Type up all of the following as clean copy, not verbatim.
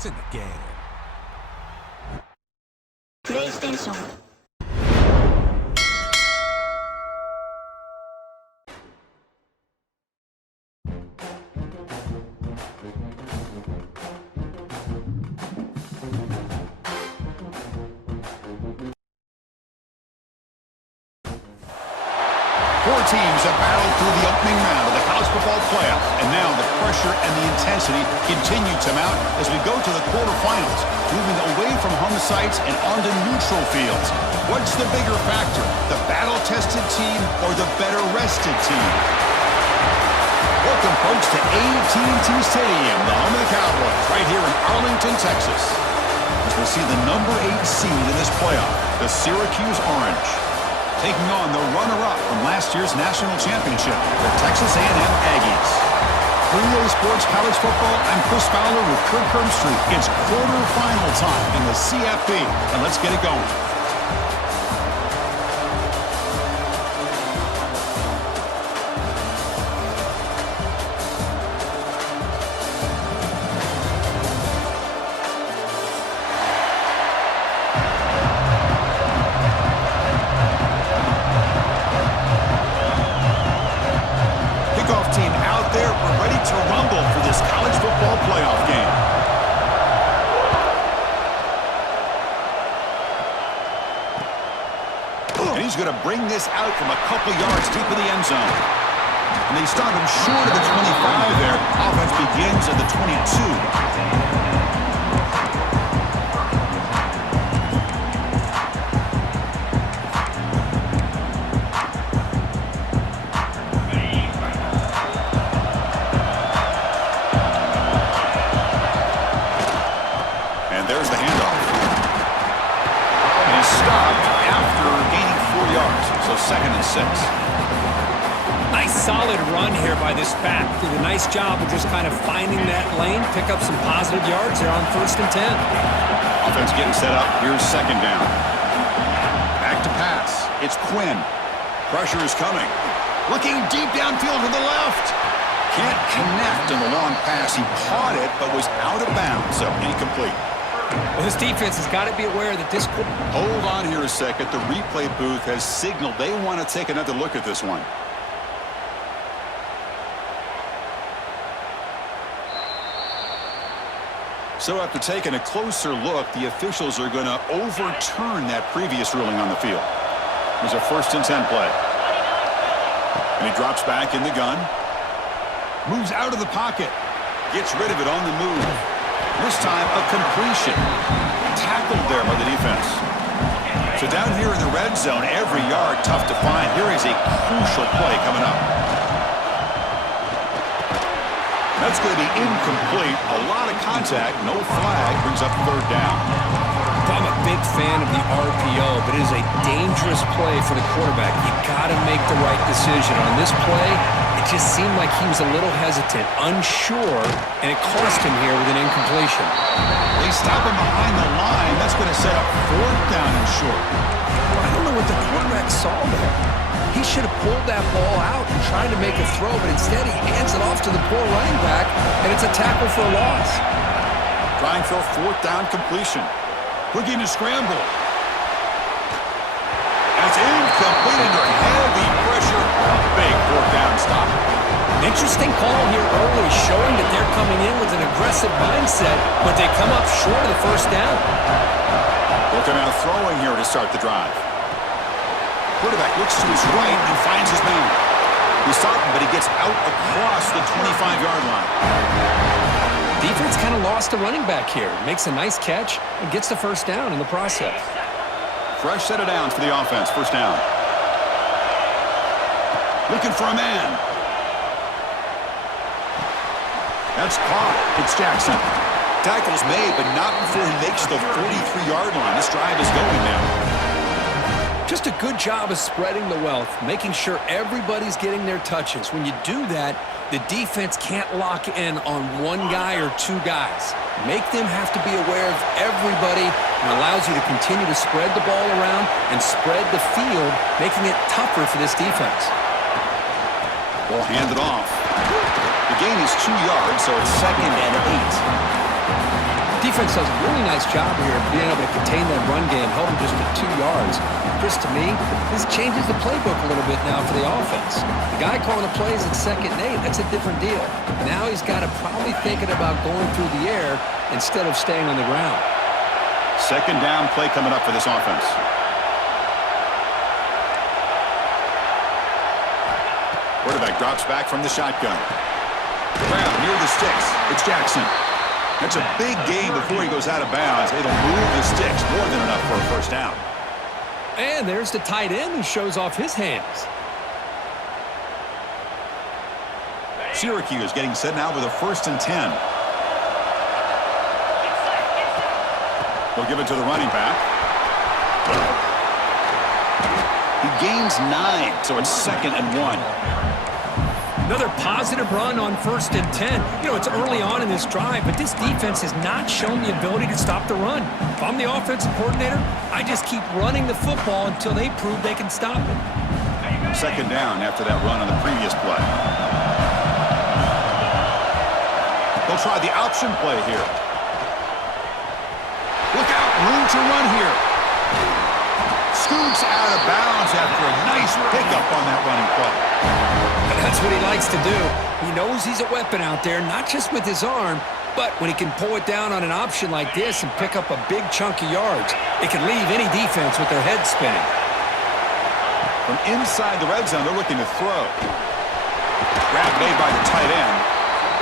It's in the game. PlayStation. 4 teams have battled through the opening round of the college football playoff, and now the pressure and the intensity continue to mount as we go to the quarterfinals, moving away from home sites and onto neutral fields. What's the bigger factor, the battle-tested team or the better-rested team? Welcome, folks, to AT&T Stadium, the home of the Cowboys, right here in Arlington, Texas, as we'll see the number 8 seed in this playoff, the Syracuse Orange, taking on the runner-up from last year's national championship, the Texas A&M Aggies. For EA Sports College Football, I'm Chris Fowler with Kirk Herbstreit. It's quarterfinal time in the CFB, and let's get it going. Team out there, we're ready to rumble for this college football playoff game. And he's going to bring this out from a couple yards deep in the end zone. And they start him short of the 25 there. Offense begins at the 22. There's the handoff. And he's stopped after gaining 4 yards, so 2nd and 6. Nice solid run here by this back. Did a nice job of just kind of finding that lane, pick up some positive yards there on 1st and 10. Offense getting set up. Here's 2nd down. Back to pass. It's Quinn. Pressure is coming. Looking deep downfield to the left. Can't connect on the long pass. He caught it, but was out of bounds, so incomplete. Well, this defense has got to be aware that this... Hold on here a second. The replay booth has signaled they want to take another look at this one. So after taking a closer look, the officials are going to overturn that previous ruling on the field. It was a 1st and 10 play. And he drops back in the gun. Moves out of the pocket. Gets rid of it on the move. This time, a completion. Tackled there by the defense. So down here in the red zone, every yard tough to find. Here is a crucial play coming up. That's going to be incomplete. A lot of contact. No flag. Brings up 3rd down. I'm a big fan of the RPO, but it is a dangerous play for the quarterback. You got to make the right decision. On this play, it just seemed like he was a little hesitant, unsure, and it cost him here with an incompletion. They stop him behind the line. That's going to set up 4th down and short. I don't know what the quarterback saw there. He should have pulled that ball out and tried to make a throw, but instead he hands it off to the poor running back, and it's a tackle for a loss. Trying for a 4th down completion. Looking to scramble. That's incomplete under heavy pressure. A big 4th down stop. An interesting call here early, showing that they're coming in with an aggressive mindset, but they come up short of the 1st down. Looking out throwing here to start the drive. Quarterback looks to his right and finds his man. He's stopping, but he gets out across the 25-yard line. Defense kind of lost a running back here. Makes a nice catch and gets the 1st down in the process. Fresh set of downs for the offense. 1st down. Looking for a man. That's caught. It's Jackson. Tackle's made, but not before he makes the 43-yard line. This drive is going now. Just a good job of spreading the wealth, making sure everybody's getting their touches. When you do that, the defense can't lock in on 1 guy or 2 guys. Make them have to be aware of everybody, and allows you to continue to spread the ball around and spread the field, making it tougher for this defense. Ball handed off. The gain is 2 yards, so it's 2nd and 8. Defense does a really nice job here of being able to contain that run game, held him just at 2 yards. Chris, to me, this changes the playbook a little bit now for the offense. The guy calling the plays at 2nd and 8, that's a different deal. Now he's got to probably thinking about going through the air instead of staying on the ground. 2nd down play coming up for this offense. Quarterback drops back from the shotgun. Grab near the sticks. It's Jackson. That's a big gain before he goes out of bounds. It'll move the sticks more than enough for a first down. And there's the tight end who shows off his hands. Syracuse getting set now with a 1st and 10. They'll give it to the running back. He gains 9, so it's 2nd and 1. Another positive run on 1st and 10. You know, it's early on in this drive, but this defense has not shown the ability to stop the run. If I'm the offensive coordinator, I just keep running the football until they prove they can stop it. 2nd down after that run on the previous play. They'll try the option play here. Look out, room to run here. Scoots out of bounds after a nice pickup on that running play. That's what he likes to do. He knows he's a weapon out there, not just with his arm, but when he can pull it down on an option like this and pick up a big chunk of yards, it can leave any defense with their head spinning. From inside the red zone, they're looking to throw. Grab made by the tight end.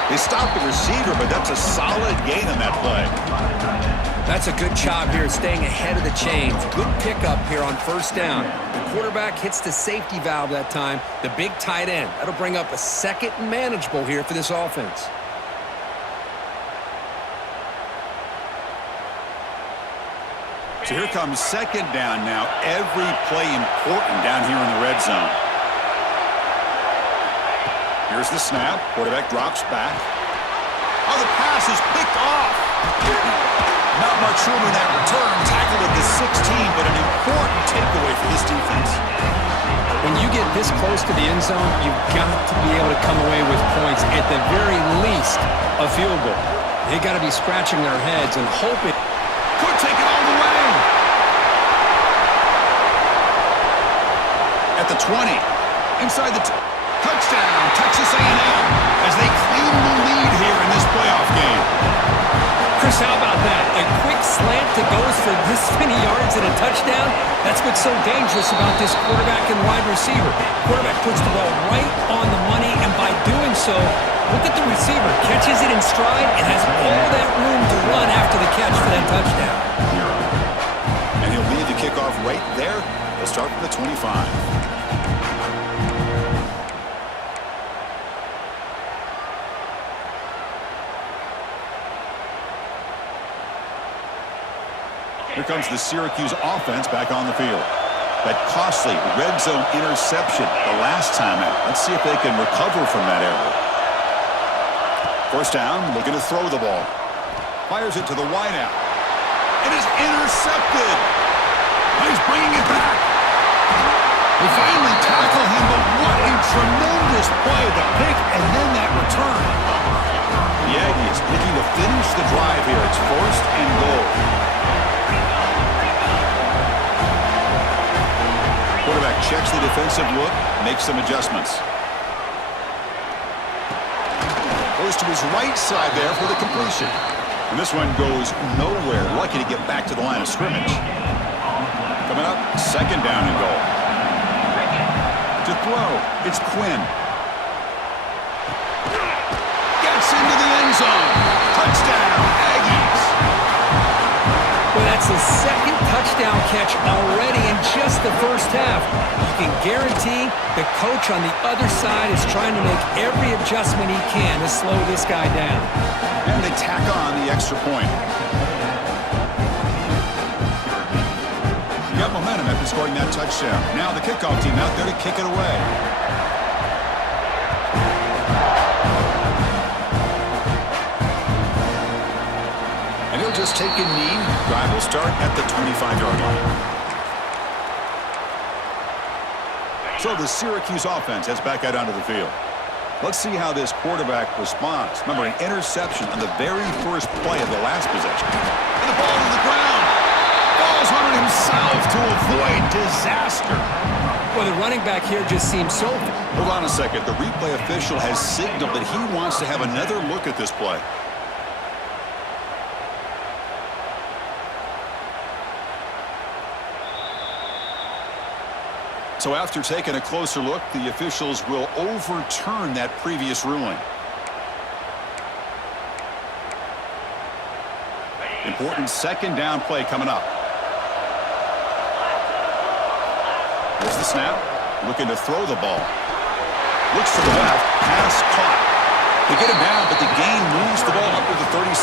They stopped the receiver, but that's a solid gain on that play. That's a good job here staying ahead of the chains. Good pickup here on 1st down. The quarterback hits the safety valve that time, the big tight end. That'll bring up a 2nd and manageable here for this offense. So here comes 2nd down now. Every play important down here in the red zone. Here's the snap. Quarterback drops back. Oh, the pass is picked off. Not much room in that return. Tackled at the 16, but an important takeaway for this defense. When you get this close to the end zone, you've got to be able to come away with points. At the very least, a field goal. They got to be scratching their heads and hoping. Could take it all the way. At the 20. Inside the touchdown, Texas A&M, as they claim the lead here in this playoff game. Chris, how about that? A quick slant that goes for this many yards and a touchdown? That's what's so dangerous about this quarterback and wide receiver. Quarterback puts the ball right on the money, and by doing so, look at the receiver. Catches it in stride and has all that room to run after the catch for that touchdown. And he'll lead the kickoff right there. They'll start from the 25. Here comes the Syracuse offense back on the field. That costly red zone interception the last time out. Let's see if they can recover from that error. 1st down, looking to throw the ball. Fires it to the wideout. It is intercepted. He's bringing it back. They finally tackle him, but what a tremendous play. The pick and then that return. The Aggies looking to finish the drive here. It's 1st and goal. Quarterback checks the defensive look, makes some adjustments. Goes to his right side there for the completion. And this one goes nowhere. Lucky to get back to the line of scrimmage. Coming up, 2nd down and goal. To throw, it's Quinn. Gets into the end zone. Touchdown, Aggies. Well, that's his 2nd touchdown catch already in just the 1st half. You can guarantee the coach on the other side is trying to make every adjustment he can to slow this guy down. And they tack on the extra point. You got momentum after scoring that touchdown. Now the kickoff team out there to kick it away. And he'll just take a knee. Drive will start at the 25-yard line. So the Syracuse offense heads back out onto the field. Let's see how this quarterback responds. Remember, an interception on the very first play of the last possession. And the ball to the ground. Falls on it himself to avoid disaster. Well, the running back here just seems so... Hold on a second. The replay official has signaled that he wants to have another look at this play. So after taking a closer look, the officials will overturn that previous ruling. Important second down play coming up. There's the snap. Looking to throw the ball. Looks to the left. Pass caught. They get him down, but the gain moves the ball up to the 36.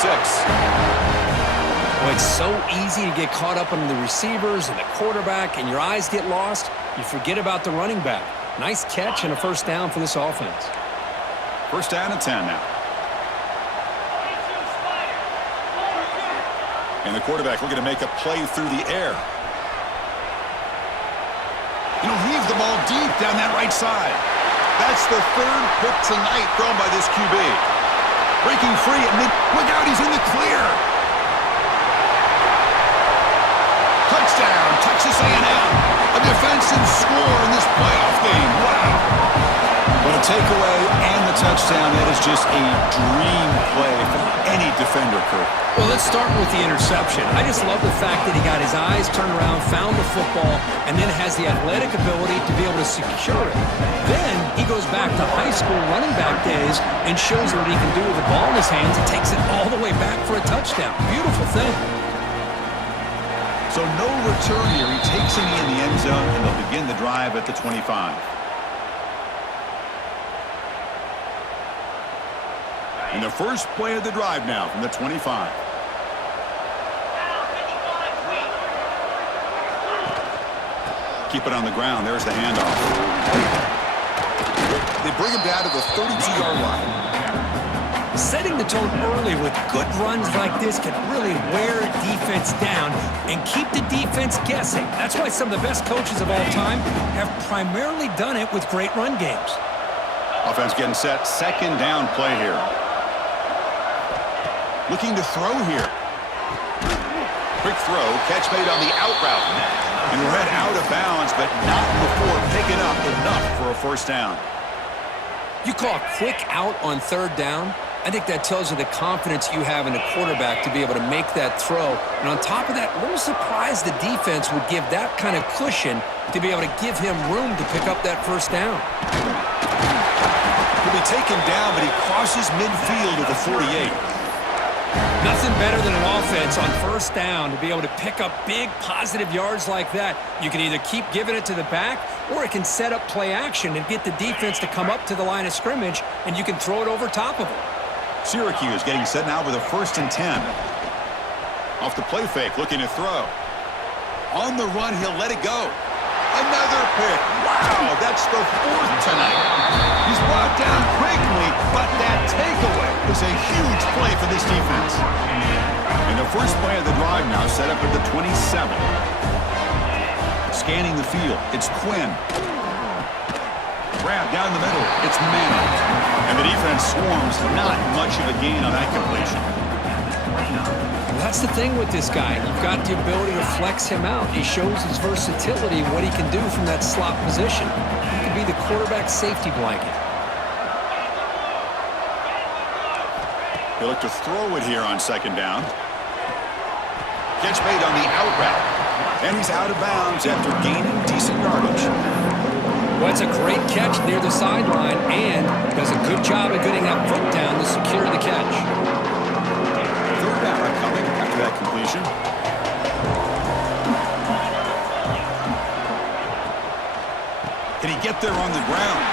Well, it's so easy to get caught up on the receivers and the quarterback, and your eyes get lost. You forget about the running back. Nice catch and a first down for this offense. First down and 10 now. And the quarterback looking to make a play through the air. And he'll heave the ball deep down that right side. That's the third pick tonight thrown by this QB. Breaking free at mid. Look out, he's in the clear. Touchdown, Texas A&M. A defensive score in this playoff game. Wow. But a takeaway and the touchdown, that is just a dream play for any defender, Kurt. Well, let's start with the interception. I just love the fact that he got his eyes turned around, found the football, and then has the athletic ability to be able to secure it. Then he goes back to high school running back days and shows what he can do with the ball in his hands and takes it all the way back for a touchdown. Beautiful thing. So no return here. He takes him in the end zone, and they'll begin the drive at the 25. And the first play of the drive now from the 25. Keep it on the ground. There's the handoff. They bring him down to the 32-yard line. Setting the tone early with good runs like this can really wear a defense down and keep the defense guessing. That's why some of the best coaches of all time have primarily done it with great run games. Offense getting set. Second down play here. Looking to throw here. Quick throw. Catch made on the out route. And read out of bounds, but not before picking up enough for a first down. You call a quick out on third down? I think that tells you the confidence you have in a quarterback to be able to make that throw. And on top of that, a little surprised the defense would give that kind of cushion to be able to give him room to pick up that first down. He'll be taken down, but he crosses midfield at the 48. Nothing better than an offense on first down to be able to pick up big positive yards like that. You can either keep giving it to the back, or it can set up play action and get the defense to come up to the line of scrimmage, and you can throw it over top of them. Syracuse getting set now with a 1st and 10. Off the play fake, looking to throw. On the run, he'll let it go. Another pick. Wow, that's the 4th tonight. He's brought down quickly, but that takeaway is a huge play for this defense. And the first play of the drive now set up at the 27. Scanning the field, it's Quinn. Grab down the middle, it's Manning. And the defense swarms, not much of a gain on that completion. Well, that's the thing with this guy. You've got the ability to flex him out. He shows his versatility and what he can do from that slot position. He could be the quarterback safety blanket. They look to throw it here on second down. Catch made on the out route. And he's out of bounds after gaining decent yardage. Well, it's a great catch near the sideline and does a good job of getting that foot down to secure the catch. Third down coming after that completion. Can he get there on the ground?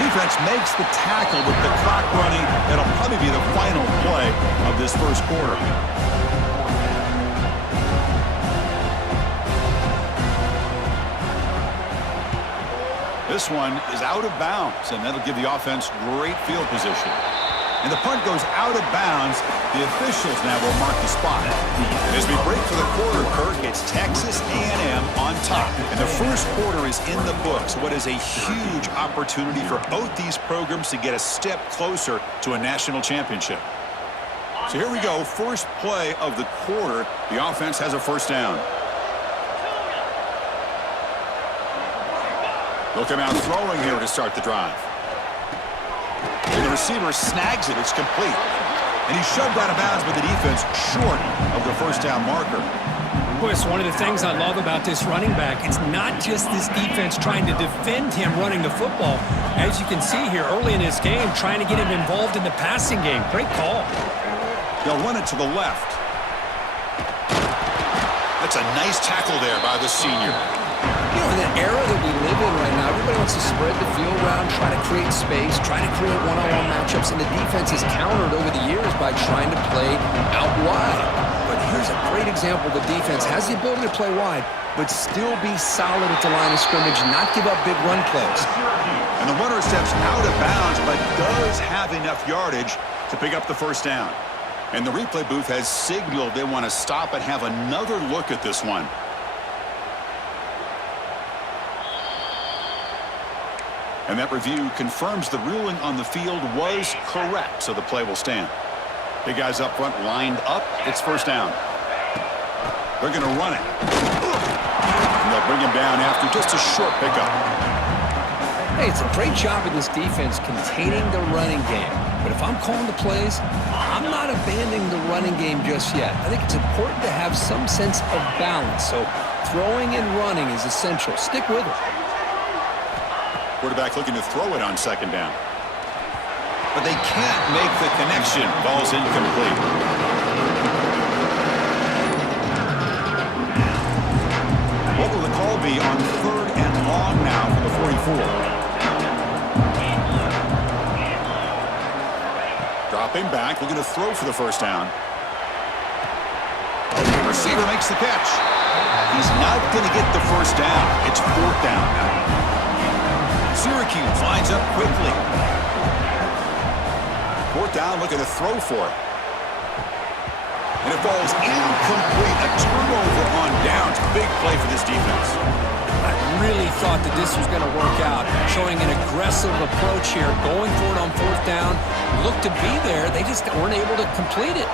Defense makes the tackle with the clock running. That'll probably be the final play of this first quarter. This one is out of bounds, and that'll give the offense great field position. And the punt goes out of bounds. The officials now will mark the spot. As we break for the quarter, Kirk, it's Texas A&M on top. And the first quarter is in the books. What is a huge opportunity for both these programs to get a step closer to a national championship. So here we go, first play of the quarter. The offense has a first down. They'll come out throwing here to start the drive. And the receiver snags it. It's complete. And he's shoved out of bounds, but the defense short of the first down marker. Boy, it's one of the things I love about this running back. It's not just this defense trying to defend him running the football. As you can see here early in this game, trying to get him involved in the passing game. Great call. They'll run it to the left. That's a nice tackle there by the senior. You know, in the era that we live in right now, everybody wants to spread the field around, try to create space, try to create one-on-one matchups, and the defense is countered over the years by trying to play out wide. But here's a great example. The defense has the ability to play wide, but still be solid at the line of scrimmage, not give up big run plays. And the runner steps out of bounds, but does have enough yardage to pick up the first down. And the replay booth has signaled they want to stop and have another look at this one. And that review confirms the ruling on the field was correct, so the play will stand. Big guys up front lined up. It's first down. They're going to run it. And they'll bring him down after just a short pickup. Hey, it's a great job of this defense containing the running game. But if I'm calling the plays, I'm not abandoning the running game just yet. I think it's important to have some sense of balance. So throwing and running is essential. Stick with it. Quarterback looking to throw it on second down. But they can't make the connection. Ball's incomplete. What will the call be on third and long now for the 44? Dropping back, looking to throw for the first down. The receiver makes the catch. He's not going to get the first down. It's fourth down now. Syracuse lines up quickly. Fourth down, looking to throw for it. And it falls incomplete. A turnover on downs. Big play for this defense. I really thought that this was going to work out. Showing an aggressive approach here. Going for it on fourth down. Looked to be there. They just weren't able to complete it.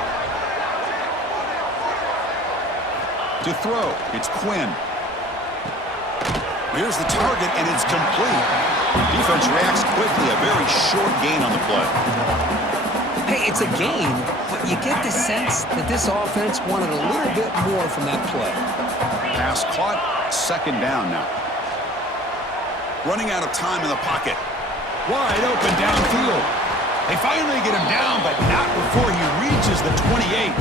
To throw, it's Quinn. Here's the target, and it's complete. Defense reacts quickly. A very short gain on the play. Hey, it's a gain, but you get the sense that this offense wanted a little bit more from that play. Pass caught. Second down now. Running out of time in the pocket. Wide open downfield. They finally get him down, but not before he reaches the 28.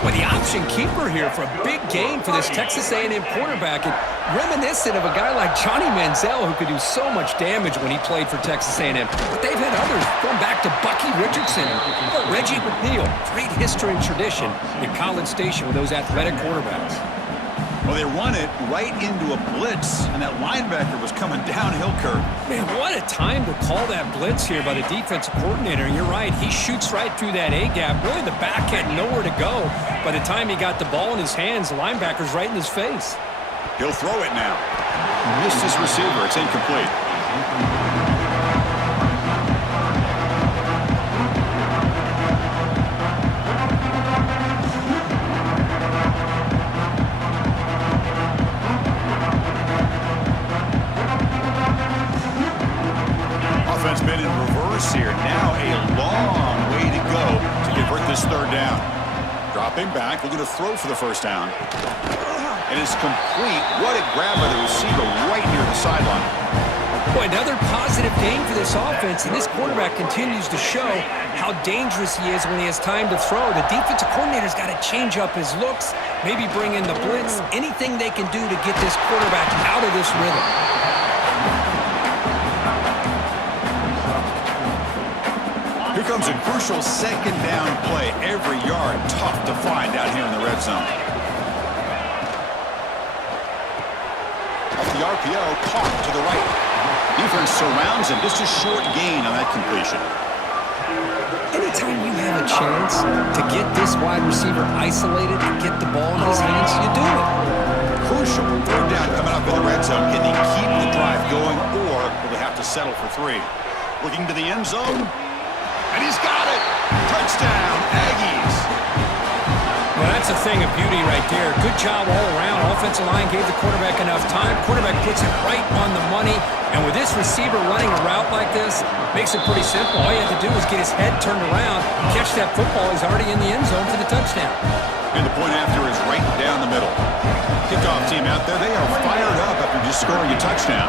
Well, the option keeper here for a big gain for this Texas A&M quarterback, and reminiscent of a guy like Johnny Manziel who could do so much damage when he played for Texas A&M. But they've had others going back to Bucky Richardson or Reggie McNeil. Great history and tradition in College Station with those athletic quarterbacks. Well, they run it right into a blitz, and that linebacker was coming downhill, Kirk. Man, what a time to call that blitz here by the defensive coordinator. You're right, he shoots right through that A-gap. Really, the back had nowhere to go. By the time he got the ball in his hands, the linebacker's right in his face. He'll throw it now. Missed his receiver. It's incomplete. Offense been in reverse here. Now a long way to go to convert this third down. Dropping back, looking to throw for the first down. And it's complete. What a grab by the receiver right near the sideline. Boy, another positive game for this offense, and this quarterback continues to show how dangerous he is when he has time to throw. The defensive coordinator's got to change up his looks, maybe bring in the blitz, anything they can do to get this quarterback out of this rhythm. Here comes a crucial second down play. Every yard tough to find out here in the red zone. Off the RPO, caught to the right. Defense surrounds him. Just a short gain on that completion. anytime you have a chance to get this wide receiver isolated and get the ball in his hands, you do it. Crucial third down coming up in the red zone. Can they keep the drive going, or will they have to settle for 3? Looking to the end zone, and he's got it. Touchdown, Aggies. Well, that's a thing of beauty right there. Good job all around. Offensive line gave the quarterback enough time. Quarterback puts it right on the money. And with this receiver running a route like this, makes it pretty simple. All you have to do is get his head turned around, catch that football. He's already in the end zone for the touchdown. And the point after is right down the middle. Kickoff team out there, they are fired up after just scoring a touchdown.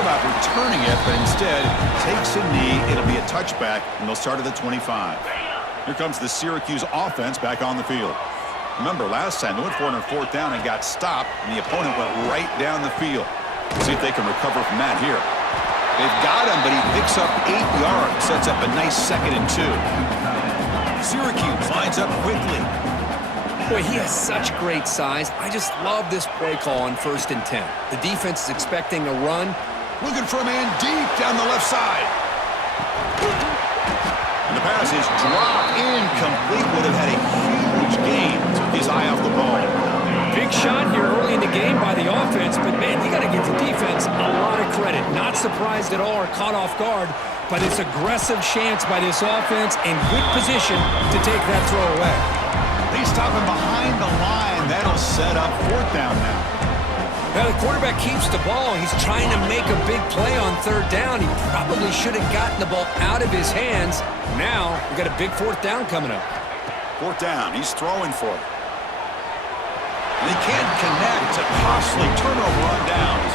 About returning it, but instead takes a knee. It'll be a touchback, and they'll start at the 25. Here comes the Syracuse offense back on the field. Remember, last time they went for it on 4th down and got stopped, and the opponent went right down the field. See if they can recover from that here. They've got him, but he picks up 8 yards, sets up a nice 2nd and 2. Syracuse lines up quickly. Boy, he has such great size. I just love this play call on 1st and 10. The defense is expecting a run. Looking for a man deep down the left side. And the pass is dropped incomplete. Would have had a huge gain. Took his eye off the ball. Big shot here early in the game by the offense, but man, you got to give the defense a lot of credit. Not surprised at all or caught off guard, but it's aggressive chance by this offense and good position to take that throw away. They stop him behind the line. That'll set up 4th down now. Now the quarterback keeps the ball. He's trying to make a big play on 3rd down. He probably should have gotten the ball out of his hands. Now we've got a big 4th down coming up. 4th down. He's throwing for it. They can't connect. A costly turnover on downs.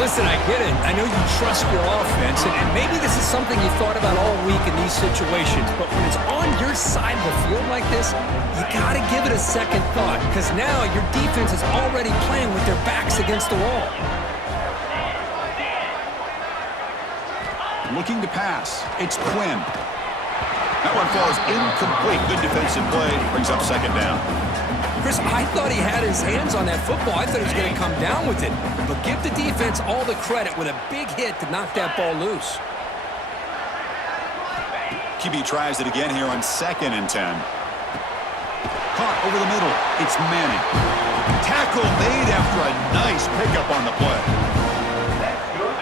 Listen, I get it. I know you trust your offense, and maybe this is something you thought about all week in these situations, but when it's on your side of the field like this, you got to give it a second thought, because now your defense is already playing with their backs against the wall. Looking to pass. It's Quinn. That one falls incomplete. Good defensive play. Brings up 2nd down. Chris, I thought he had his hands on that football. I thought he was going to come down with it. But give the defense all the credit with a big hit to knock that ball loose. QB tries it again here on 2nd and 10. Caught over the middle. It's Manning. Tackle made after a nice pickup on the play.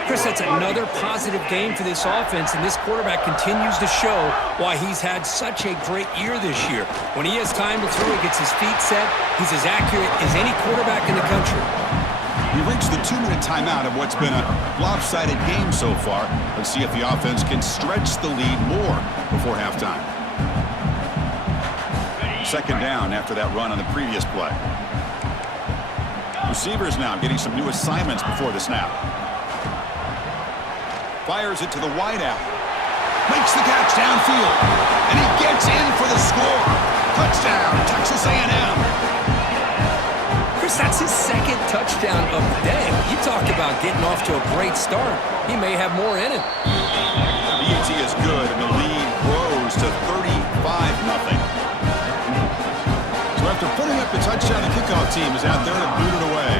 Chris, that's another positive game for this offense, and this quarterback continues to show why he's had such a great year this year. When he has time to throw, he gets his feet set. He's as accurate as any quarterback in the country. We reached the 2-minute timeout of what's been a lopsided game so far. Let's see if the offense can stretch the lead more before halftime. 2nd down after that run on the previous play. Receivers now getting some new assignments before the snap. Fires it to the wideout. Makes the catch downfield. And he gets in for the score. Touchdown, Texas A&M. Chris, that's his 2nd touchdown of the day. You talk about getting off to a great start. He may have more in it. BAT is good, and the lead grows to 35-0. So after putting up the touchdown, the kickoff team is out there to boot it away.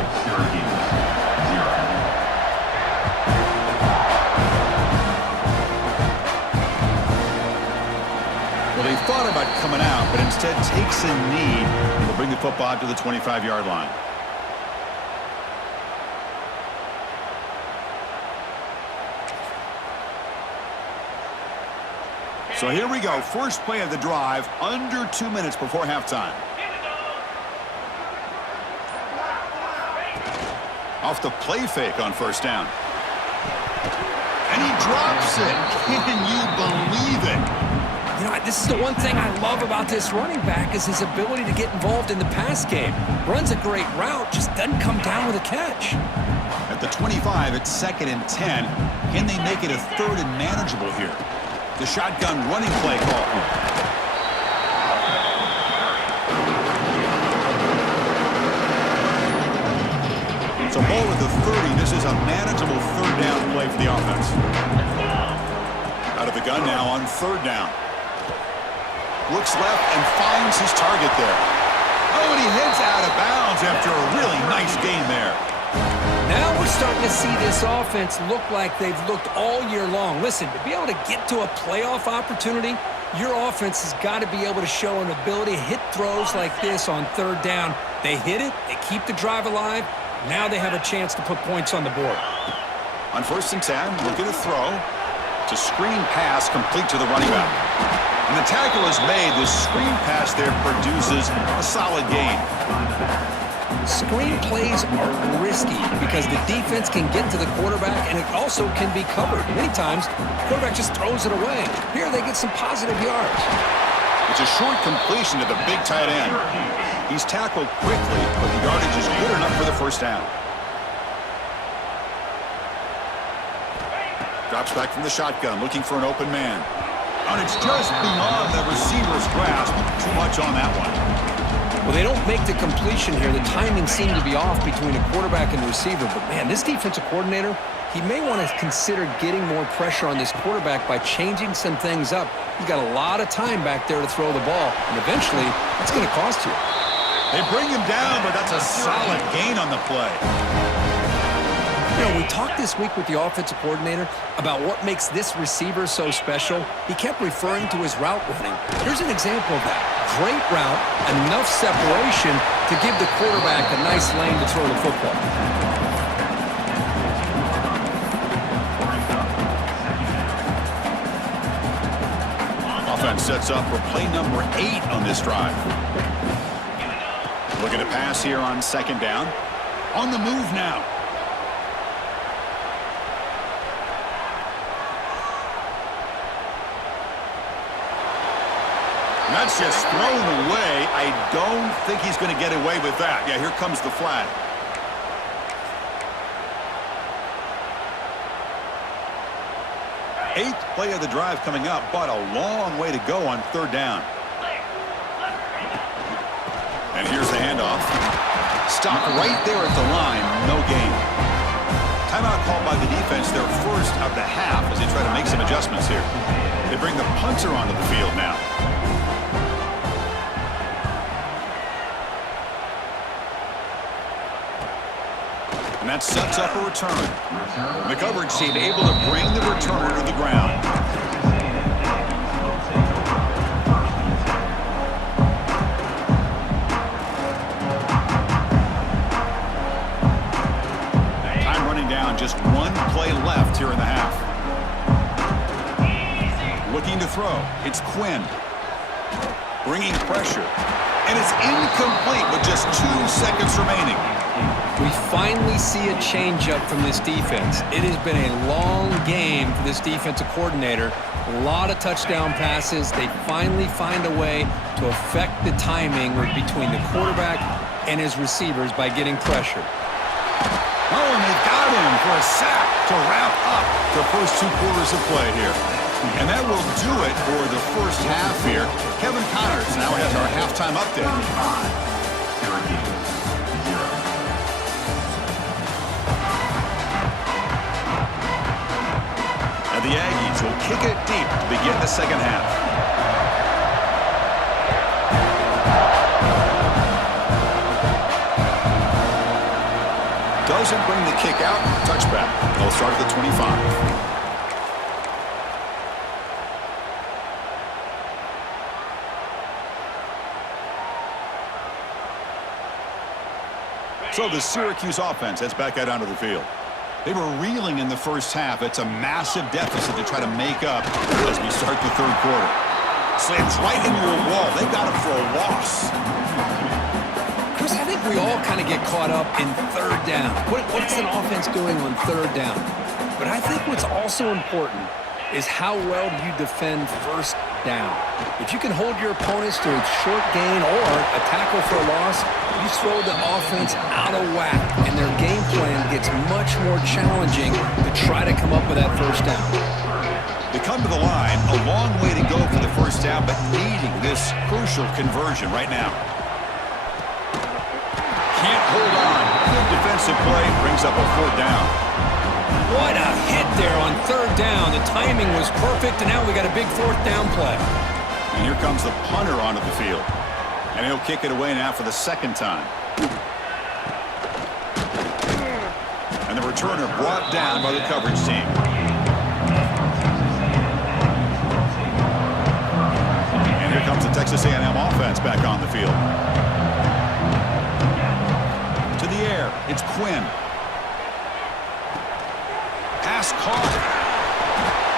Well, they thought about coming out, but instead takes a knee and will bring the football to the 25-yard line. So here we go. First play of the drive, under 2 minutes before halftime. Off the play fake on 1st down. And he drops it. Can you believe it? You know, this is the one thing I love about this running back is his ability to get involved in the pass game. Runs a great route, just doesn't come down with a catch. At the 25, it's 2nd and 10. Can they make it a 3rd and manageable here? The shotgun running play call. So ball at the 30. This is a manageable 3rd down play for the offense. Out of the gun now on 3rd down. Looks left and finds his target there. Oh, and he heads out of bounds after a really nice gain there. Now we're starting to see this offense look like they've looked all year long. Listen, to be able to get to a playoff opportunity, your offense has got to be able to show an ability to hit throws like this on third down. They hit it, they keep the drive alive. Now they have a chance to put points on the board. On 1st and 10, looking to throw. It's a screen pass complete to the running back. And the tackle is made. This screen pass there produces a solid gain. Screen plays are risky because the defense can get to the quarterback and it also can be covered. Many times, the quarterback just throws it away. Here they get some positive yards. It's a short completion to the big tight end. He's tackled quickly, but the yardage is good enough for the first down. Drops back from the shotgun, looking for an open man. And it's just beyond the receiver's grasp. Too much on that one. Well, they don't make the completion here. The timing seemed to be off between a quarterback and the receiver. But, man, this defensive coordinator, he may want to consider getting more pressure on this quarterback by changing some things up. He's got a lot of time back there to throw the ball, and eventually that's going to cost you. They bring him down, but that's a solid gain on the play. You know, we talked this week with the offensive coordinator about what makes this receiver so special. He kept referring to his route running. Here's an example of that. Great route, enough separation to give the quarterback a nice lane to throw the football. Offense sets up for play number 8 on this drive. Looking to pass here on 2nd down. On the move now. That's just thrown away. I don't think he's going to get away with that. Yeah, here comes the flag. Eighth play of the drive coming up, but a long way to go on 3rd down. And here's the handoff. Stopped right there at the line. No gain. Timeout called by the defense, their first of the half, as they try to make some adjustments here. They bring the punter onto the field now. And that sets up a return. The coverage team able to bring the returner to the ground. Time running down, just 1 play left here in the half. Looking to throw. It's Quinn. Bringing pressure. And it's incomplete with just 2 seconds remaining. We finally see a changeup from this defense. It has been a long game for this defensive coordinator. A lot of touchdown passes. They finally find a way to affect the timing between the quarterback and his receivers by getting pressure. Oh, and they've got him for a sack to wrap up the first 2 quarters of play here. And that will do it for the first half here. Kevin Connors now has our halftime update. The Aggies will kick it deep to begin the second half. Doesn't bring the kick out. Touchback. They'll start at the 25. So the Syracuse offense heads back out onto the field. They were reeling in the first half. It's a massive deficit to try to make up as we start the 3rd quarter. Slams right into a wall. They got him for a loss. Chris, I think we all kind of get caught up in 3rd down. What's an offense doing on 3rd down? But I think what's also important is how well do you defend 1st down. If you can hold your opponents to a short gain or a tackle for a loss, you throw the offense out of whack, and their game plan gets much more challenging to try to come up with that 1st down. They come to the line, a long way to go for the 1st down, but needing this crucial conversion right now. Can't hold on. Good defensive play brings up a 4th down. What a hit there on 3rd down. The timing was perfect, and now we got a big 4th down play. And here comes the punter onto the field. And he'll kick it away now for the 2nd time. returner brought down by the coverage team. And here comes the Texas A&M offense back on the field. To the air, it's Quinn. Pass caught.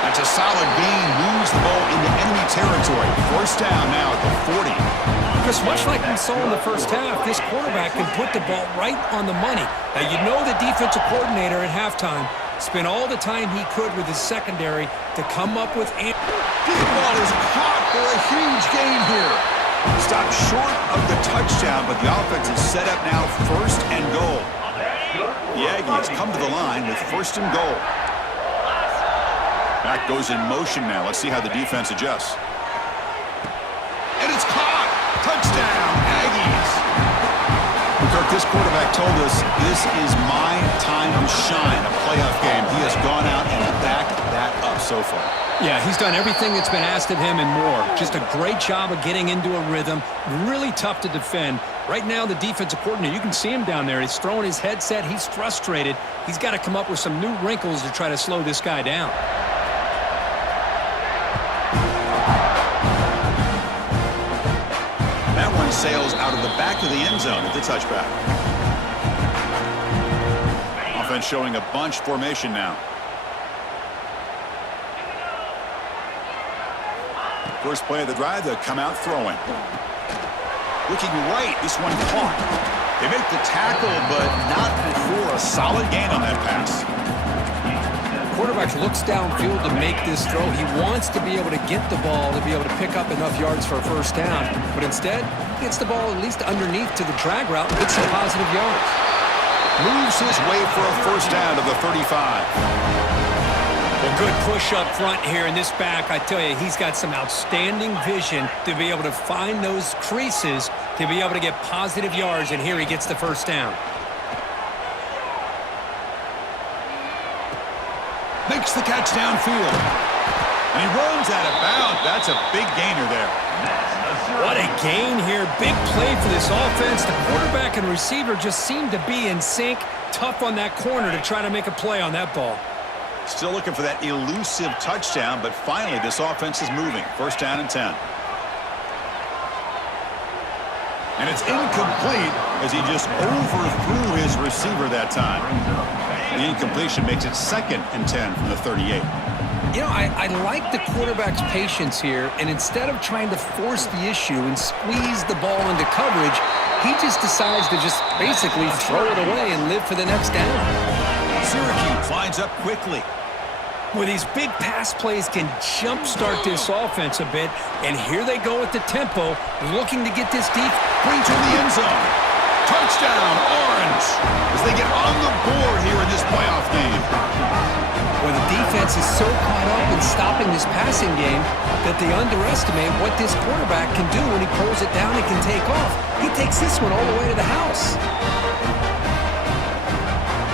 That's a solid gain. Moves the ball into enemy territory. First down now at the 40. Just much like we saw in the first half, this quarterback can put the ball right on the money. Now, you know the defensive coordinator at halftime spent all the time he could with his secondary to come up with... Deep ball is caught for a huge gain here. Stopped short of the touchdown, but the offense is set up now first and goal. The Aggies come to the line with first and goal. Back goes in motion now. Let's see how the defense adjusts. And it's caught. Touchdown, Aggies. Kirk, this quarterback told us this is my time to shine, a playoff game. He has gone out and backed that up so far. Yeah, he's done everything that's been asked of him and more. Just a great job of getting into a rhythm. Really tough to defend. Right now, the defensive coordinator, you can see him down there. He's throwing his headset. He's frustrated. He's got to come up with some new wrinkles to try to slow this guy down. Sails out of the back of the end zone at the touchback. Offense showing a bunch formation now. First play of the drive, they'll come out throwing. Looking right, this one caught. They make the tackle, but not before a solid gain on that pass. Quarterback looks downfield to make this throw. He wants to be able to get the ball to be able to pick up enough yards for a first down. But instead, he gets the ball at least underneath to the drag route and gets some positive yards. Moves his way for a first down to the 35. Well, good push up front here in this back. I tell you, he's got some outstanding vision to be able to find those creases to be able to get positive yards. And here he gets the first down. Makes the catch downfield. And he runs out of bounds. That's a big gainer there. What a gain here. Big play for this offense. The quarterback and receiver just seem to be in sync. Tough on that corner to try to make a play on that ball. Still looking for that elusive touchdown, but finally this offense is moving. First down and 10. And it's incomplete as he just overthrew his receiver that time. The incompletion makes it second and 10 from the 38. You know, I like the quarterback's patience here, and instead of trying to force the issue and squeeze the ball into coverage, he just decides to just basically throw it away and live for the next down. Syracuse lines up quickly. Well, these big pass plays can jumpstart this offense a bit, and here they go at the tempo, looking to get this deep. Brings to the end zone. Touchdown, Orange, as they get on the board here in this playoff game. Well, the defense is so caught up in stopping this passing game that they underestimate what this quarterback can do when he pulls it down and can take off. He takes this one all the way to the house.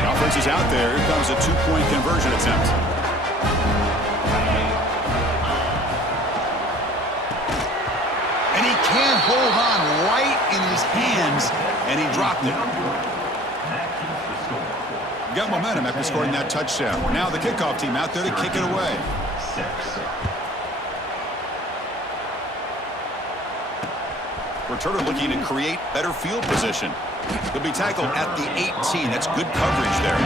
The offense is out there. Here comes a two-point conversion attempt. And he can't hold on right in his hands, and he dropped it. Got momentum after scoring that touchdown. Now the kickoff team out there to kick it away. Returner looking to create better field position. He'll be tackled at the 18. That's good coverage there.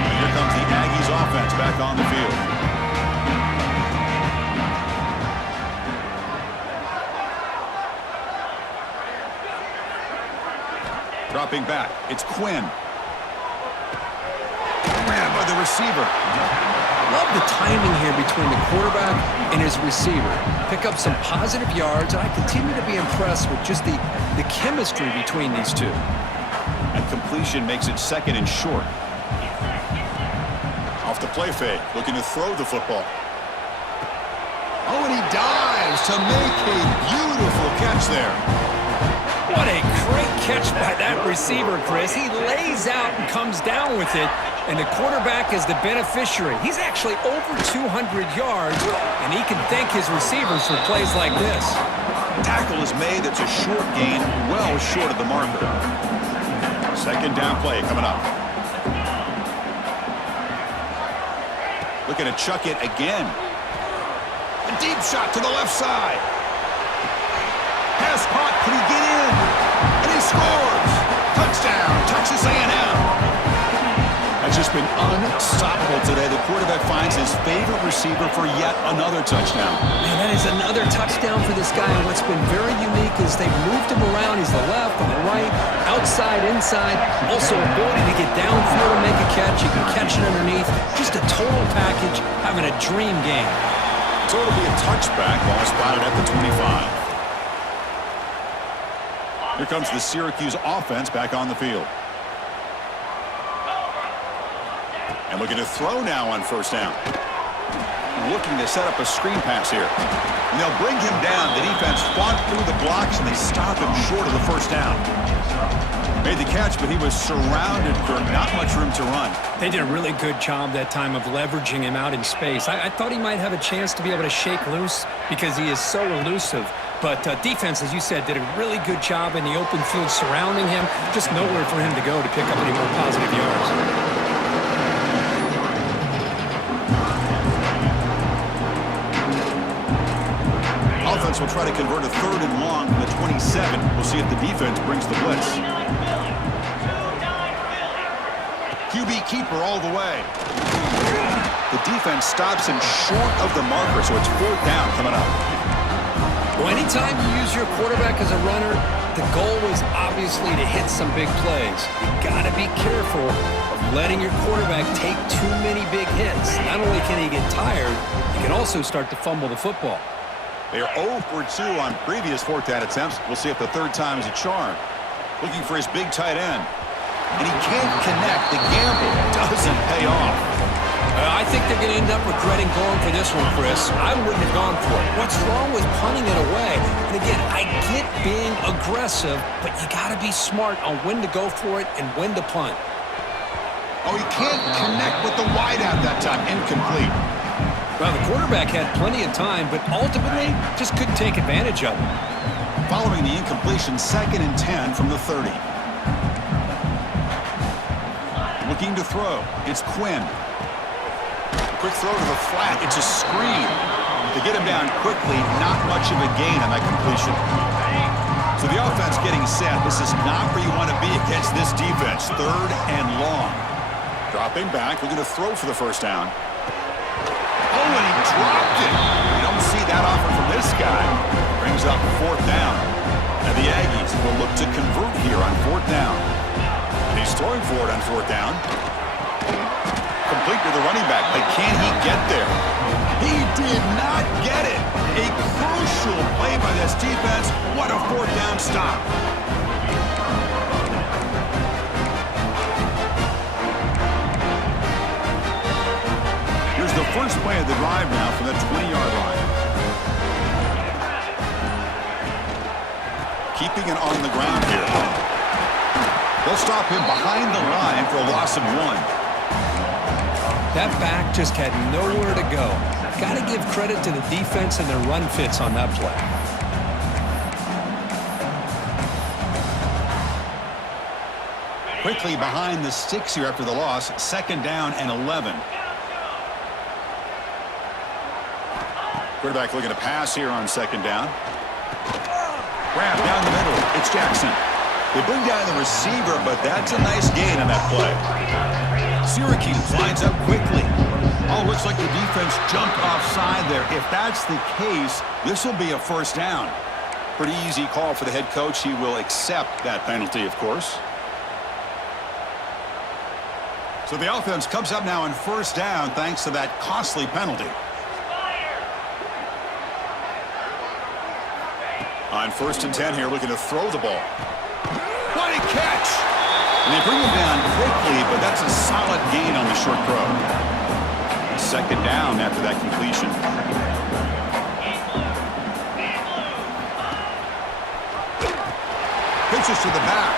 And here comes the Aggies offense back on the field. Dropping back, it's Quinn. Grabbed by the receiver. Love the timing here between the quarterback and his receiver. Pick up some positive yards, and I continue to be impressed with just the chemistry between these two. And completion makes it second and short. Off the play fake, looking to throw the football. Oh, and he dives to make a beautiful catch there. What a great catch by that receiver, Chris. He lays out and comes down with it, and the quarterback is the beneficiary. He's actually over 200 yards, and he can thank his receivers for plays like this. Tackle is made. It's a short gain, well short of the marker. Second down play coming up. Looking to chuck it again. A deep shot to the left side. Pass caught. Can he get in? And he scores. Touchdown, Texas A&M. That's just been unstoppable today. The quarterback finds his favorite receiver for yet another touchdown. Man, that is another touchdown for this guy. And what's been very unique is they've moved him around. He's the left, on the right, outside, inside. Also ability to get downfield and make a catch. You can catch it underneath. Just a total package, having a dream game. So it'll be a touchback, ball spotted at the 25. Here comes the Syracuse offense back on the field. And looking to throw now on first down. Looking to set up a screen pass here. And they'll bring him down. The defense fought through the blocks, and they stop him short of the first down. Made the catch, but he was surrounded for not much room to run. They did a really good job that time of leveraging him out in space. I thought he might have a chance to be able to shake loose because he is so elusive. But defense, as you said, did a really good job in the open field surrounding him. Just nowhere for him to go to pick up any more positive yards. Offense will try to convert a third and long from the 27. We'll see if the defense brings the blitz. QB keeper all the way. The defense stops him short of the marker, so it's fourth down coming up. Well, anytime you use your quarterback as a runner, the goal is obviously to hit some big plays. You got to be careful of letting your quarterback take too many big hits. Not only can he get tired, he can also start to fumble the football. They are 0 for 2 on previous fourth down attempts. We'll see if the third time is a charm. Looking for his big tight end. And he can't connect. The gamble doesn't pay off. I think they're going to end up regretting going for this one, Chris. I wouldn't have gone for it. What's wrong with punting it away? And again, I get being aggressive, but you got to be smart on when to go for it and when to punt. Oh, he can't connect with the wideout that time. Incomplete. Well, the quarterback had plenty of time, but ultimately just couldn't take advantage of it. Following the incompletion, 2nd and 10 from the 30. Looking to throw. It's Quinn. Quick throw to the flat. It's a screen. To get him down quickly, not much of a gain on that completion. So the offense getting set. This is not where you want to be against this defense. 3rd and long. Dropping back. We're going to throw for the first down. Oh, and he dropped it. We don't see that often from this guy. Brings up 4th down. And the Aggies will look to convert here on 4th down. And he's throwing for it on 4th down. Complete to the running back, but can he get there? He did not get it. A crucial play by this defense. What a 4th down stop. Here's the first play of the drive now from the 20-yard line. Keeping it on the ground here. They'll stop him behind the line for a loss of 1. That back just had nowhere to go. Got to give credit to the defense and their run fits on that play. Quickly behind the sticks here after the loss. 2nd down and 11. Quarterback looking to pass here on 2nd down. Grab down the middle. It's Jackson. They bring down the receiver, but that's a nice gain on that play. Syracuse lines up quickly. Oh, looks like the defense jumped offside there. If that's the case, this will be a first down. Pretty easy call for the head coach. He will accept that penalty, of course. So the offense comes up now on first down thanks to that costly penalty. On 1st and 10 here, looking to throw the ball. What a catch! And they bring him down quickly, but that's a solid gain on the short throw. 2nd down after that completion. Pitches to the back.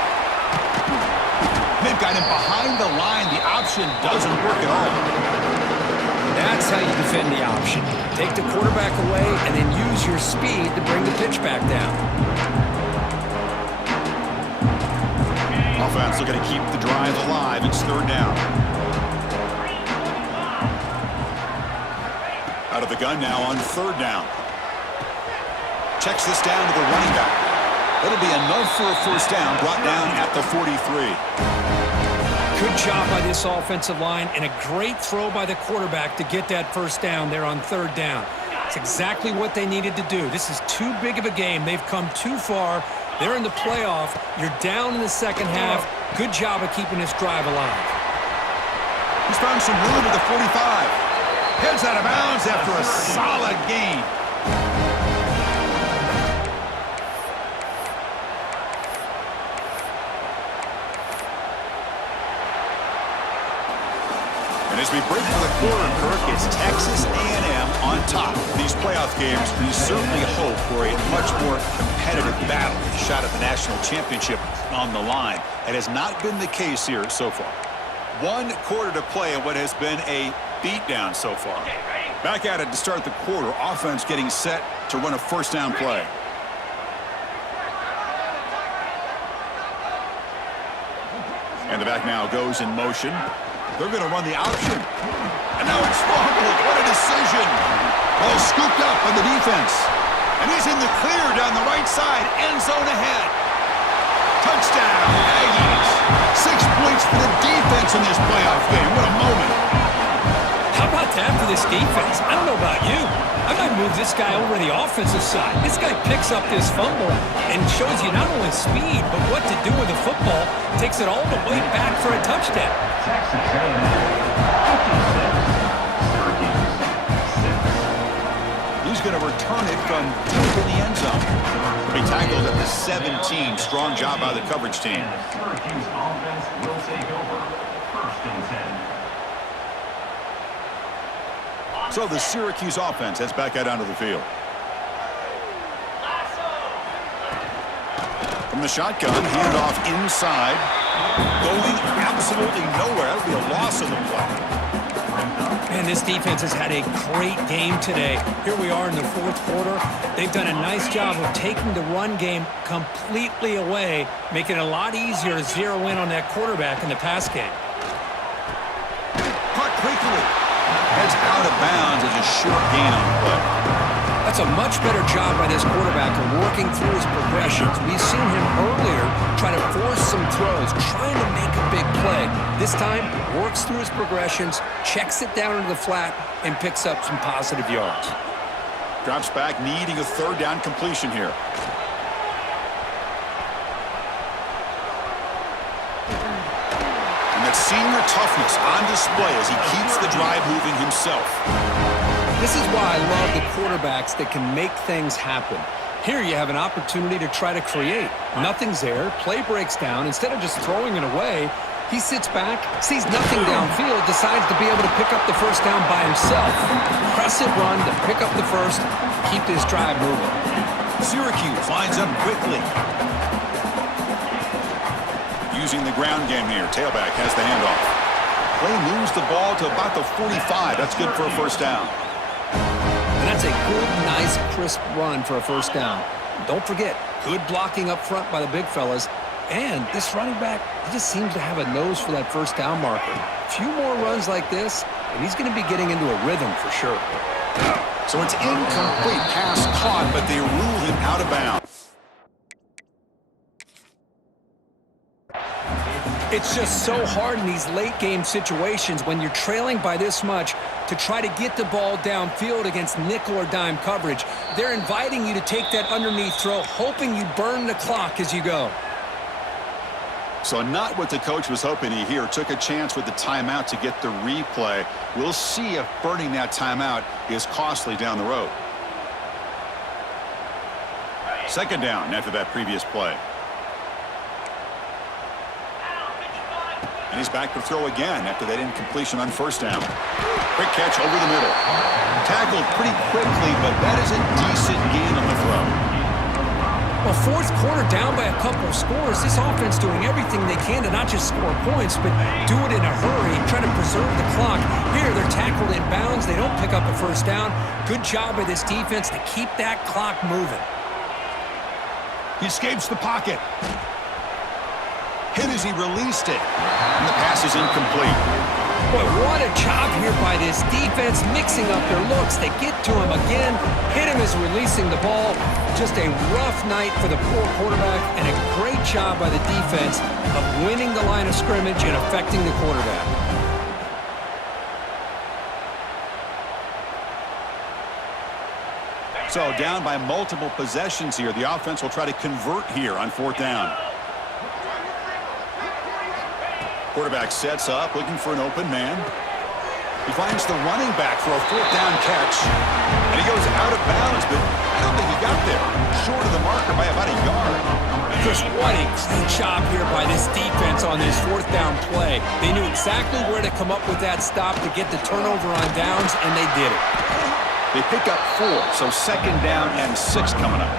They've got him behind the line. The option doesn't work at all. That's how you defend the option. Take the quarterback away and then use your speed to bring the pitch back down. A offense looking to keep the drive alive. It's third down. Out of the gun now on third down. Checks this down to the running back. It'll be enough for a first down, brought down at the 43. Good job by this offensive line and a great throw by the quarterback to get that first down there on third down. It's exactly what they needed to do. This is too big of a game. They've come too far. They're in the playoff. You're down in the second half. Good job of keeping this drive alive. He's found some room at the 45. Heads out of bounds after a solid gain. And as we break for the quarter, Kirk, it's Texas A&M on top. These playoff games, we certainly hope for a much more competitive battle. A shot at the national championship on the line. It has not been the case here so far. 1 quarter to play in what has been a beatdown so far. Back at it to start the quarter. Offense getting set to run a first down play. And the back now goes in motion. They're going to run the option. And now it's fumbled. What a decision. Ball scooped up on the defense. And he's in the clear down the right side. End zone ahead. Touchdown, Aggies. 6 points for the defense in this playoff game. What a moment. How about that for this defense? I don't know about you. I might move this guy over to the offensive side. This guy picks up this fumble and shows you not only speed, but what to do with the football. Takes it all the way back for a touchdown. He's going to return it from deep in the end zone. He tackled at the 17. Strong job by the coverage team. Syracuse offense will take over. First and 10. So the Syracuse offense heads back out onto the field. From the shotgun, handed off inside. Going absolutely nowhere. That would be a loss of the play. Man, this defense has had a great game today. Here we are in the fourth quarter. They've done a nice job of taking the run game completely away, making it a lot easier to zero in on that quarterback in the pass game. Caught quickly. Heads out of bounds as a short gain on the play. That's a much better job by this quarterback of working through his progressions. We've seen him earlier try to force some throws, trying to make a big play. This time, works through his progressions, checks it down into the flat, and picks up some positive yards. Drops back, needing a third down completion here. And that senior toughness on display as he keeps the drive moving himself. This is why I love the quarterbacks that can make things happen. Here you have an opportunity to try to create. Nothing's there. Play breaks down. Instead of just throwing it away, he sits back, sees nothing downfield, decides to be able to pick up the first down by himself. Impressive run to pick up the first, keep this drive moving. Syracuse lines up quickly. Using the ground game here. Tailback has the handoff. Play moves the ball to about the 45. That's good for a first down. And that's a good, nice, crisp run for a first down. Don't forget, good blocking up front by the big fellas. And this running back, he just seems to have a nose for that first down marker. A few more runs like this, and he's going to be getting into a rhythm for sure. So it's incomplete. Pass caught, but they rule him out of bounds. It's just so hard in these late game situations when you're trailing by this much to try to get the ball downfield against nickel or dime coverage. They're inviting you to take that underneath throw, hoping you burn the clock as you go. So not what the coach was hoping to hear. Took a chance with the timeout to get the replay. We'll see if burning that timeout is costly down the road. Second down after that previous play. And he's back to throw again after that incompletion on first down. Quick catch over the middle. Tackled pretty quickly, but that is a decent gain on the throw. Well, fourth quarter down by a couple of scores. This offense doing everything they can to not just score points, but do it in a hurry, trying to preserve the clock. Here, they're tackled in bounds. They don't pick up a first down. Good job by this defense to keep that clock moving. He escapes the pocket. Hit as he released it. And the pass is incomplete. Boy, what a job here by this defense, mixing up their looks. They get to him again, hit him as releasing the ball. Just a rough night for the poor quarterback, and a great job by the defense of winning the line of scrimmage and affecting the quarterback. So down by multiple possessions here. The offense will try to convert here on 4th down. Quarterback sets up, looking for an open man. He finds the running back for a 4th down catch. And he goes out of bounds, but I don't think he got there. Short of the marker by about a yard. Chris, what a great job here by this defense on this 4th down play. They knew exactly where to come up with that stop to get the turnover on downs, and they did it. They pick up 4, so 2nd down and 6 coming up.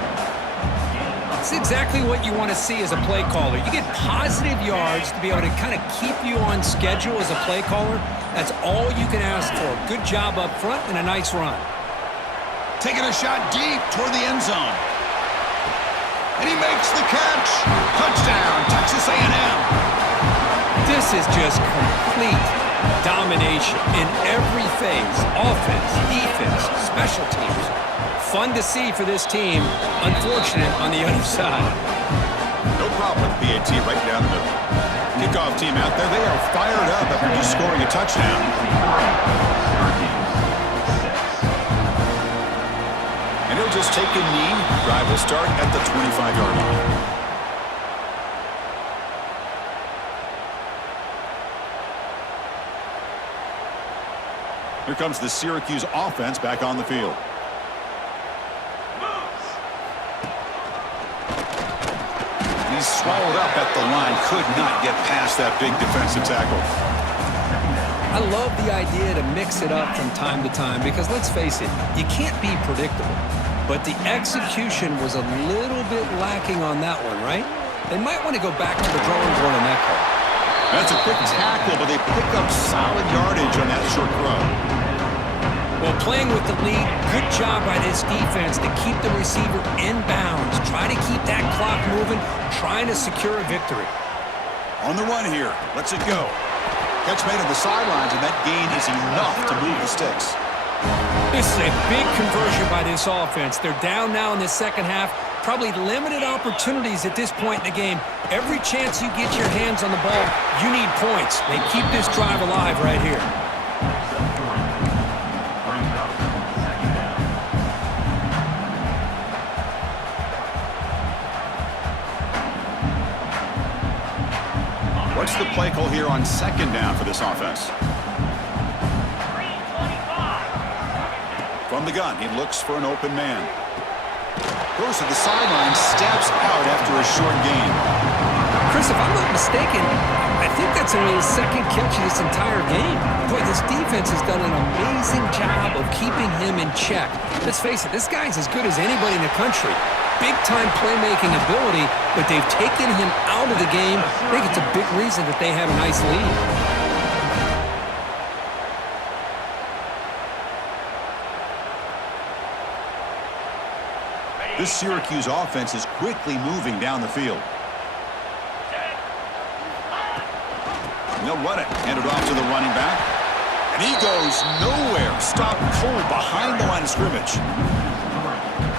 It's exactly what you want to see as a play caller. You get positive yards to be able to kind of keep you on schedule as a play caller. That's all you can ask for. Good job up front and a nice run. Taking a shot deep toward the end zone. And he makes the catch. Touchdown, Texas A&M. This is just complete domination in every phase. Offense, defense, special teams. Fun to see for this team. Unfortunate on the other side. No problem with PAT right down the middle. Kickoff team out there. They are fired up after just scoring a touchdown. And he'll just take a knee. Drive will start at the 25-yard line. Here comes the Syracuse offense back on the field. He's swallowed up at the line. Could not get past that big defensive tackle. I love the idea to mix it up from time to time because, let's face it, you can't be predictable. But the execution was a little bit lacking on that one, right? They might want to go back to the drawing board on that call. That's a quick tackle, but they pick up solid yardage on that short throw. Well, playing with the lead, good job by this defense to keep the receiver in bounds. Try to keep that clock moving, trying to secure a victory. On the run here. Lets it go. Catch made on the sidelines, and that gain is enough to move the sticks. This is a big conversion by this offense. They're down now in the second half. Probably limited opportunities at this point in the game. Every chance you get your hands on the ball, you need points. They keep this drive alive right here. What's the play call here on 2nd down for this offense? From the gun, he looks for an open man. Goes to the sideline, steps out after a short gain. Chris, if I'm not mistaken, I think that's only his 2nd catch of this entire game. Boy, this defense has done an amazing job of keeping him in check. Let's face it, this guy's as good as anybody in the country. Big-time playmaking ability, but they've taken him out of the game. I think it's a big reason that they have a nice lead. This Syracuse offense is quickly moving down the field. And they'll run it. Hand it off to the running back. And he goes nowhere. Stopped cold behind the line of scrimmage.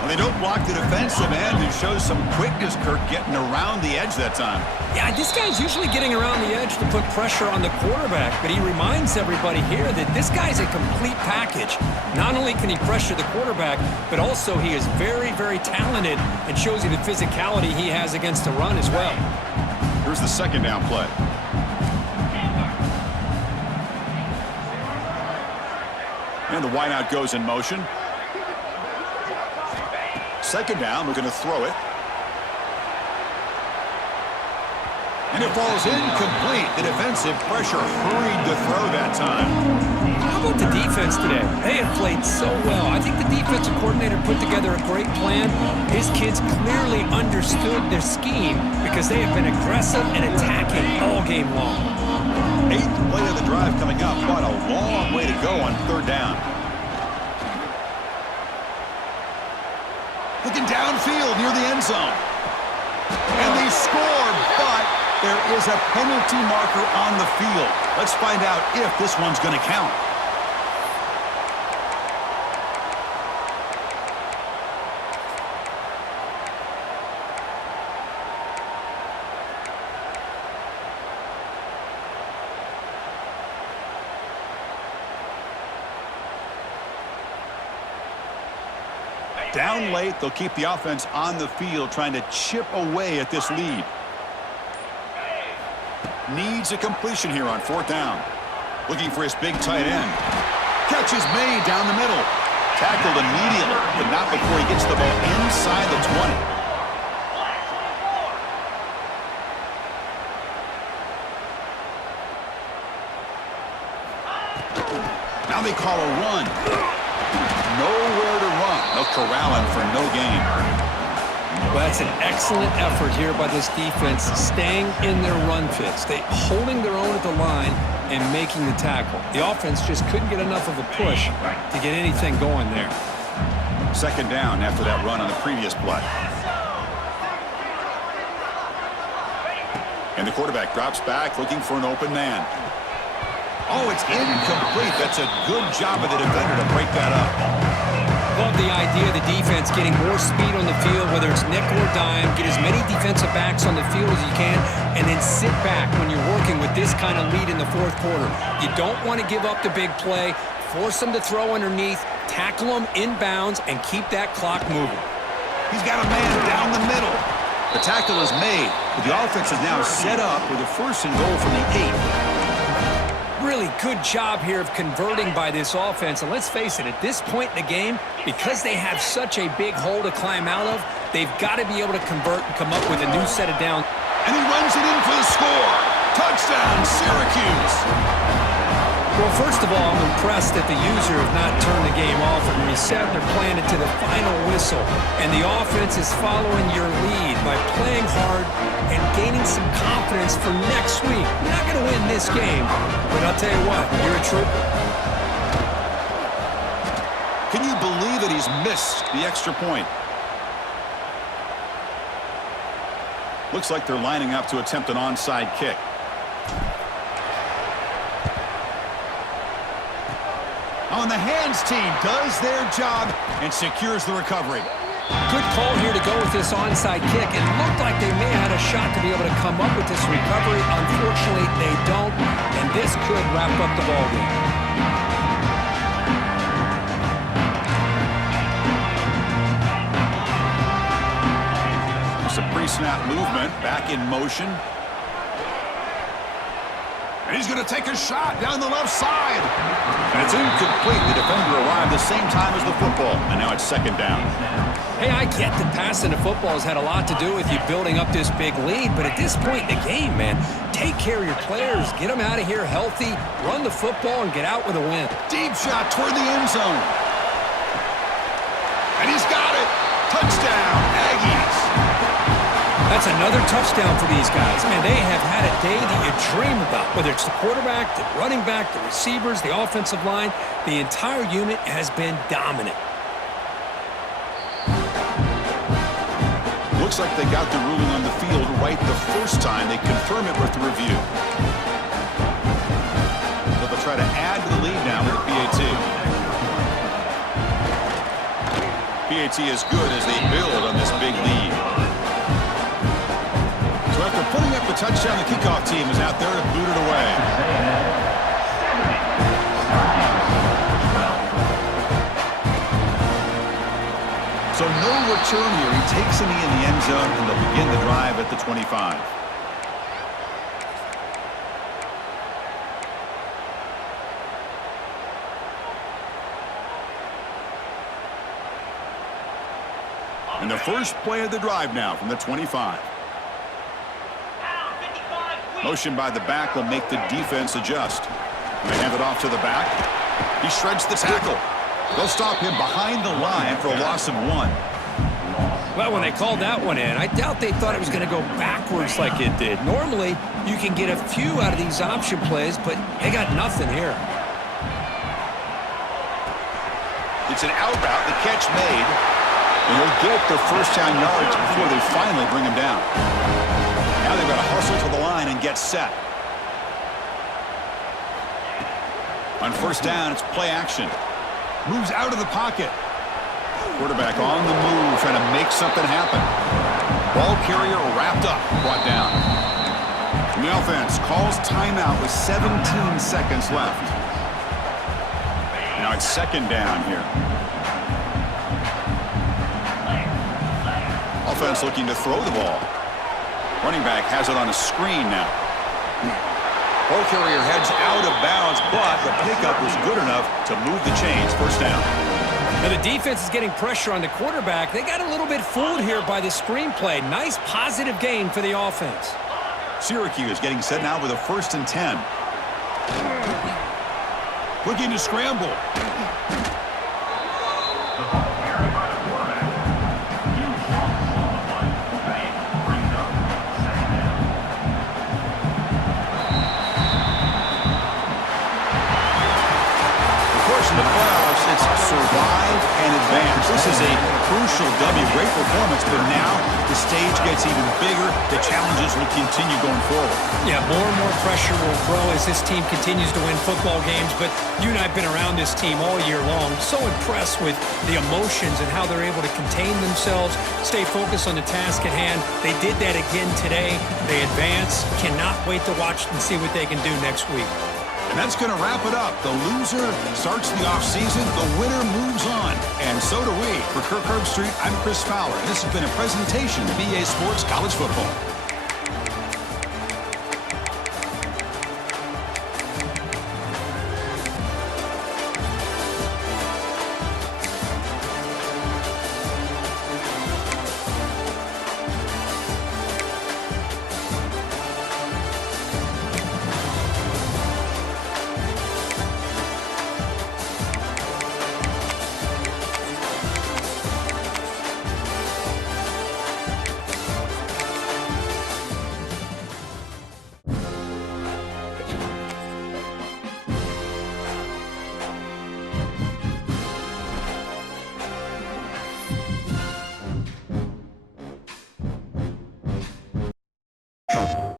Well, they don't block the defensive end, who shows some quickness, Kirk, getting around the edge that time. Yeah, this guy's usually getting around the edge to put pressure on the quarterback, but he reminds everybody here that this guy's a complete package. Not only can he pressure the quarterback, but also he is very, very talented and shows you the physicality he has against the run as well. Here's the 2nd down play. And the wideout goes in motion. 2nd down, we're going to throw it. And it falls incomplete. The defensive pressure hurried to throw that time. How about the defense today? They have played so well. I think the defensive coordinator put together a great plan. His kids clearly understood their scheme because they have been aggressive and attacking all game long. 8th play of the drive coming up, but a long way to go on 3rd down. Looking downfield near the end zone. And they score, but There is a penalty marker on the field. Let's find out if this one's going to count. Down late, they'll keep the offense on the field trying to chip away at this lead. Needs a completion here on 4th down. Looking for his big tight end. Catch is made down the middle. Tackled immediately, but not before he gets the ball inside the 20. Now they call a run. Nowhere to run. They'll corral him for no gain. Well, that's an excellent effort here by this defense, staying in their run fits. They holding their own at the line and making the tackle. The offense just couldn't get enough of a push to get anything going there. 2nd down after that run on the previous play. And the quarterback drops back looking for an open man. Oh, it's incomplete. That's a good job of the defender to break that up. Love the idea of the defense getting more speed on the field, whether it's nickel or dime, get as many defensive backs on the field as you can, and then sit back when you're working with this kind of lead in the 4th quarter. You don't want to give up the big play, force them to throw underneath, tackle them inbounds, and keep that clock moving. He's got a man down the middle. The tackle is made, but the offense is now set up with a 1st and goal from the 8. Really good job here of converting by this offense. And let's face it, at this point in the game, because they have such a big hole to climb out of, they've got to be able to convert and come up with a new set of downs. And he runs it in for the score. Touchdown, Syracuse. Well, first of all, I'm impressed that the user have not turned the game off and reset. They're playing it to the final whistle. And the offense is following your lead by playing hard and gaining some confidence for next week. You're not going to win this game, but I'll tell you what, you're a trooper. Can you believe it? He's missed the extra point. Looks like they're lining up to attempt an onside kick. On the hands team does their job and secures the recovery. Good call here to go with this onside kick. It looked like they may have had a shot to be able to come up with this recovery. Unfortunately, they don't, and this could wrap up the ballgame. Some pre-snap movement, back in motion. And he's going to take a shot down the left side. And it's incomplete. The defender arrived the same time as the football. And now it's 2nd down. Hey, I get that passing the football has had a lot to do with you building up this big lead, but at this point in the game, man, take care of your players. Get them out of here healthy, run the football, and get out with a win. Deep shot toward the end zone. And he's got it. Touchdown, Aggies. That's another touchdown for these guys. Man, they have had a day that you dream about, whether it's the quarterback, the running back, the receivers, the offensive line. The entire unit has been dominant. Looks like they got the ruling on the field right the first time. They confirm it with the review. So they'll try to add to the lead now with the PAT. PAT is good as they build on this big lead. So after putting up the touchdown, the kickoff team is out there to boot it away. So no return here. He takes a knee in the end zone, and they'll begin the drive at the 25. And the first play of the drive now from the 25. Motion by the back will make the defense adjust. They hand it off to the back. He shreds the tackle. They'll stop him behind the line for a loss of 1. Well, when they called that one in, I doubt they thought it was going to go backwards like it did. Normally, you can get a few out of these option plays, but they got nothing here. It's an out route, the catch made. And they'll get their first down yards before they finally bring him down. Now they've got to hustle to the line line and get set. On first down, it's play action. Moves out of the pocket. Quarterback on the move, trying to make something happen. Ball carrier wrapped up, brought down. The offense calls timeout with 17 seconds left. Now it's second down here. Offense looking to throw the ball. Running back has it on a screen now. Ball carrier heads out of bounds, but the pickup was good enough to move the chains. First down. Now the defense is getting pressure on the quarterback. They got a little bit fooled here by the screenplay. Nice positive gain for the offense. Syracuse getting set now with a 1st and 10. Looking to scramble. In the playoffs, it's survive and advance. This is a crucial W. Great performance, but now the stage gets even bigger. The challenges will continue going forward. Yeah, more and more pressure will grow as this team continues to win football games, but you and I have been around this team all year long. So impressed with the emotions and how they're able to contain themselves, stay focused on the task at hand. They did that again today. They advance. Cannot wait to watch and see what they can do next week. And that's going to wrap it up. The loser starts the offseason. The winner moves on. And so do we. For Kirk Herbstreit, I'm Chris Fowler. And this has been a presentation of EA Sports College Football.